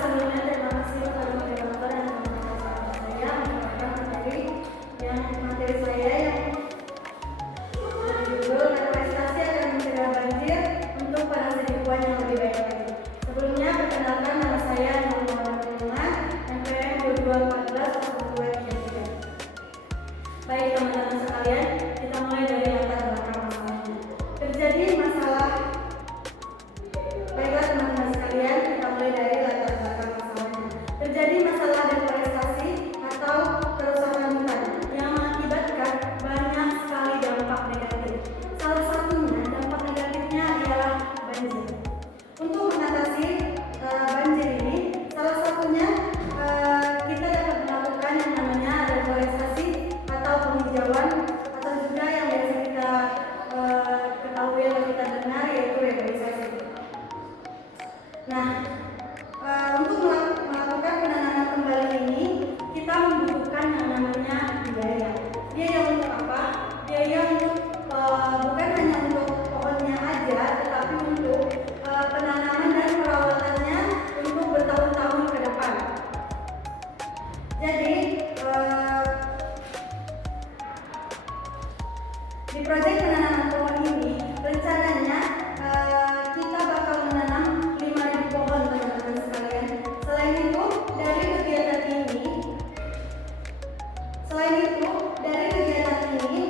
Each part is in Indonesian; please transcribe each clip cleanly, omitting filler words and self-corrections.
sebelumnya terima kasih kepada moderator yang memperkenalkan saya menyampaikan materi saya yang berjudul prestasi akan mencegah banjir untuk Padang Sidempuan yang lebih baik lagi. Sebelumnya perkenalkan nama saya Nurul Muhammad MPM 2214 Baik teman-teman sekalian, kita mulai dari latar belakang masalahnya. Terjadi masalah. Baiklah teman-teman sekalian, kita mulai dari latar belakang masalahnya. Terjadi masalah deforestasi atau kerusakan hutan yang mengakibatkan banyak sekali dampak negatif. Salah satunya dampak negatifnya adalah banjir. Untuk mengatasi banjir ini, salah satunya kita dapat melakukan yang namanya deforestasi atau penghijauan, atau juga yang biasa kita ketahui atau kita dengar yaitu reboisasi. Nah, untuk melakukan penanaman kembali ini kita membutuhkan yang namanya biaya. Biaya untuk apa? Biaya untuk bukan hanya untuk pohonnya aja, tetapi untuk penanaman dan perawatannya untuk bertahun-tahun ke depan. Jadi di proyek penanaman pohon ini rencananya kita bakal menanam 5.000 pohon teman-teman sekalian. Selain itu dari kegiatan ini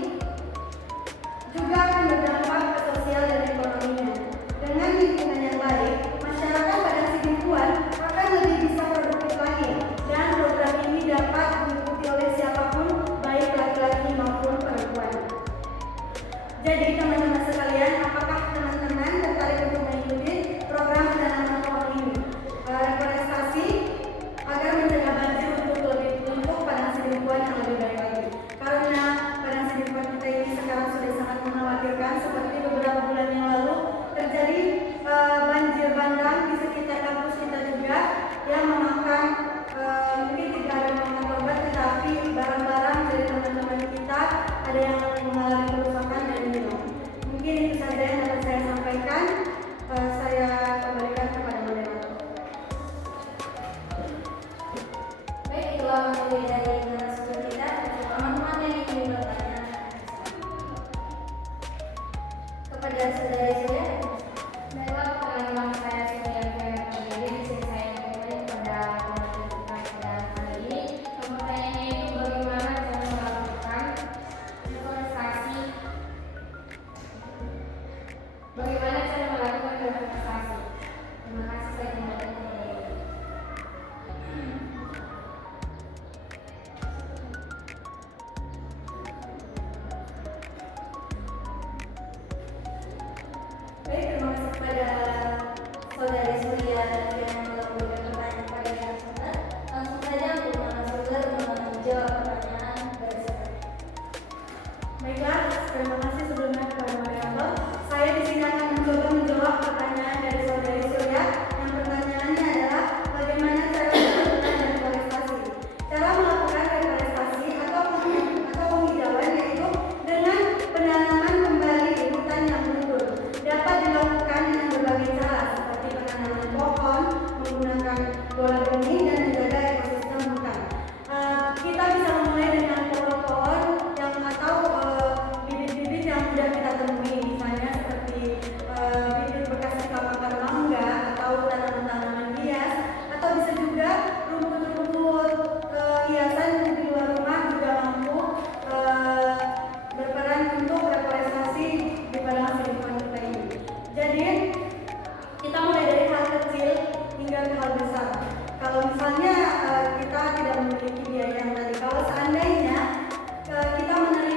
juga akan berdampak ke sosial dan ekonominya. Dengan lingkungan yang baik, masyarakat Padang Sidempuan akan lebih bisa produktif lagi, dan program ini dapat diikuti oleh siapapun, baik laki-laki maupun perempuan. Jadi teman-teman sekalian, apakah teman-teman tertarik untuk mengikuti program penanaman pohon ini? Reforestasi agar mencegah banjir untuk Padang Sidempuan yang lebih baik lagi. Karena Padang Sidempuan kita ini sekarang sudah sangat mengkhawatirkan, seperti beberapa bulan yang lalu terjadi banjir bandang di sekitar kampus kita juga yang memakan mungkin tidak ada memakan korban, tetapi barang-barang dari teman-teman kita ada yang mengalami kerusakan dan hilang. Mungkin itu saja yang dapat saya sampaikan. Saya kembalikan kepada moderator. Baik, itulah materi dari narasumber kita. Teman-teman yang ingin bertanya kepada saudara-saudara. Baiklah, perkenalkan saya Surya Fitriani. Di sini saya kembali kepada materi kita pada hari ini. Pertanyaannya itu bagaimana cara melakukan deforestasi? Bagaimana cara melakukan deforestasi? Terima kasih, saya kembali kepada Ibu. Baik, terima kasih kepada saudari Surya yang telah memberikan pertanyaan kepada narasumber. Langsung saja untuk narasumber menjawab pertanyaan dari saya. Baiklah, terima kasih sebelumnya kepada moderator. Saya di sini akan mencoba menjawab pertanyaan dari saudari Surya. Yang pertanyaannya adalah bagaimana cara melakukan deforestasi? Cara melakukan deforestasi atau penghijauan yaitu dengan penanaman kembali hutan yang mundur. Dapat dilakukan dengan berbagai cara seperti penanaman pohon, menggunakan bola benih dan menjaga ekosistem hutan. Kita bisa memulai dengan pohon-pohon yang atau bibit-bibit yang mudah kita temui, misalnya seperti bibit bekas kita makan mangga atau tanaman-tanaman hias, atau bisa juga rumput-rumput hiasan di luar rumah juga mampu berperan untuk reforestasi di Padang Sidempuan kita ini. Jadi kita mulai dari hal kecil hingga ke hal besar. Kalau misalnya kita tidak memiliki biaya yang tadi, kalau seandainya kita menerima